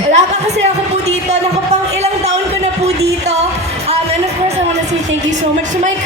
Wala pa kasi ako po dito. Nakapang ilang taon ko na po dito. And of course, I want to say thank you so much to my